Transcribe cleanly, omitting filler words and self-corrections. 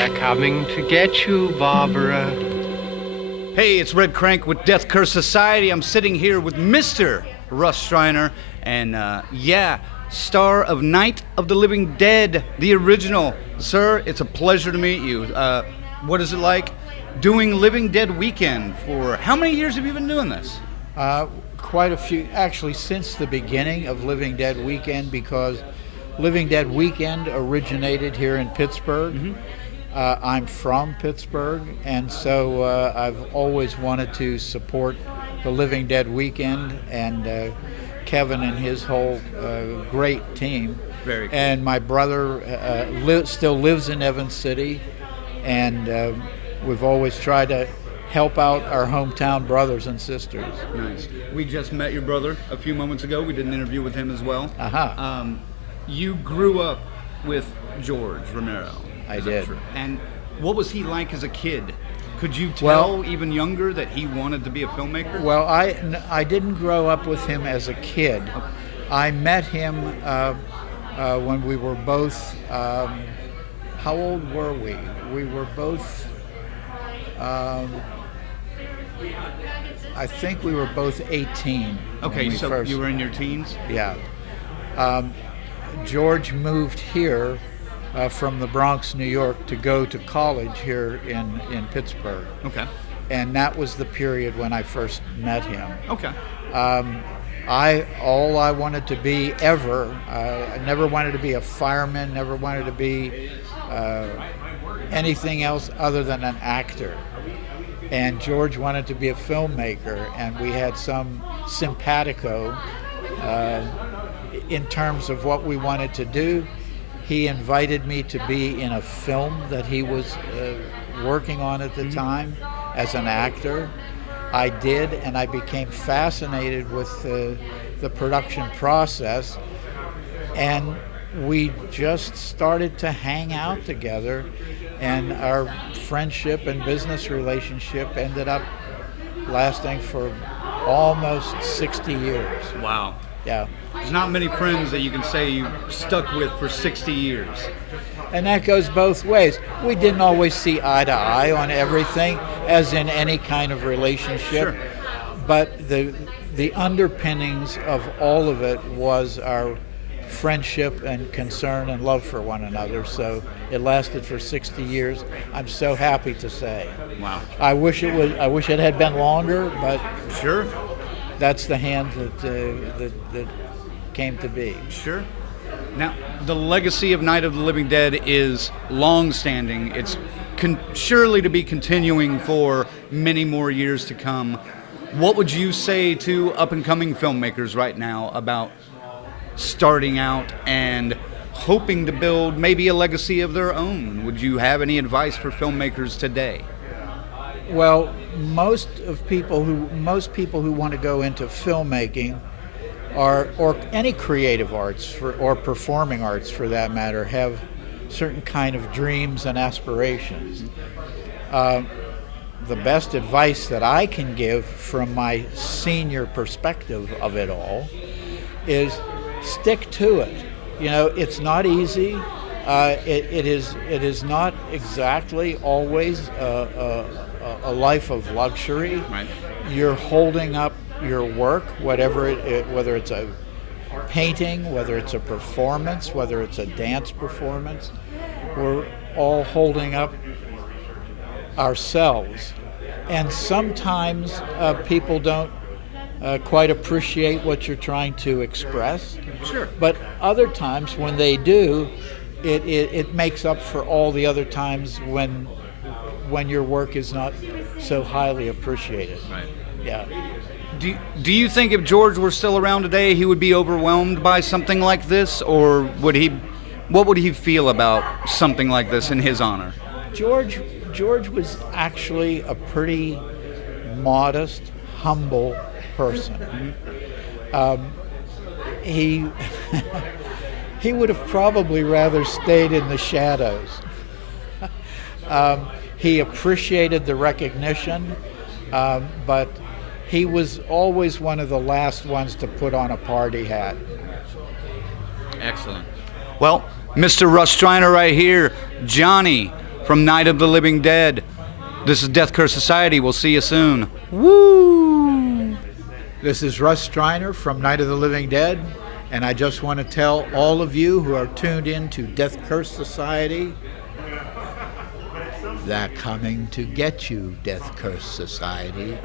They're coming to get you, Barbara. Hey, it's Red Crank with Death Curse Society. I'm sitting here with Mr. Russ Streiner, and star of Night of the Living Dead, the original. Sir, it's a pleasure to meet you. What is it like doing Living Dead Weekend for, how many years have you been doing this? Quite a few, actually, since the beginning of Living Dead Weekend, because Living Dead Weekend originated here in Pittsburgh. Mm-hmm. I'm from Pittsburgh, and so I've always wanted to support the Living Dead Weekend, and Kevin and his whole great team. Very cool. And my brother still lives in Evans City, and we've always tried to help out our hometown brothers and sisters. Nice. We just met your brother a few moments ago. We did an interview with him as well. Uh-huh. You grew up with George Romero. I did. And what was he like as a kid? Could you tell, even younger, that he wanted to be a filmmaker? Well, I didn't grow up with him as a kid. I met him when we were both, how old were we? We were both, I think we were both 18. Okay, so you were in your teens? Yeah. George moved here from the Bronx, New York, to go to college here in Pittsburgh. Okay. And that was the period when I first met him. Okay. All I wanted to be ever, I never wanted to be a fireman, never wanted to be anything else other than an actor. And George wanted to be a filmmaker, and we had some simpatico in terms of what we wanted to do. He invited me to be in a film that he was working on at the time as an actor. I did, and I became fascinated with the production process, and we just started to hang out together, and our friendship and business relationship ended up lasting for almost 60 years. Wow. Yeah. There's not many friends that you can say you stuck with for 60 years. And that goes both ways. We didn't always see eye to eye on everything, as in any kind of relationship. Sure. But the underpinnings of all of it was our friendship and concern and love for one another. So it lasted for 60 years. I'm so happy to say. Wow. I wish it had been longer, but Sure. that's the hand that came to be. Sure. Now, the legacy of Night of the Living Dead is long-standing. It's surely to be continuing for many more years to come. What would you say to up-and-coming filmmakers right now about starting out and hoping to build maybe a legacy of their own? Would you have any advice for filmmakers today? Well, most people who want to go into filmmaking or any creative arts or performing arts for that matter have certain kind of dreams and aspirations. The best advice that I can give from my senior perspective of it all is stick to it. You know, it's not easy. It is not exactly always a life of luxury. Right. You're holding up your work, whether it's a painting, whether it's a performance, whether it's a dance performance. We're all holding up ourselves. And sometimes people don't quite appreciate what you're trying to express. Sure. But other times when they do, it makes up for all the other times when your work is not so highly appreciated. Right. Yeah. Do you think if George were still around today, he would be overwhelmed by something like this, or what would he feel about something like this in his honor? George was actually a pretty modest, humble person. He he would have probably rather stayed in the shadows. He appreciated the recognition, but he was always one of the last ones to put on a party hat. Excellent. Well, Mr. Russ Streiner right here, Johnny from Night of the Living Dead. This is Death Curse Society. We'll see you soon. Woo! This is Russ Streiner from Night of the Living Dead, and I just want to tell all of you who are tuned in to Death Curse Society, they're coming to get you, Death Curse Society.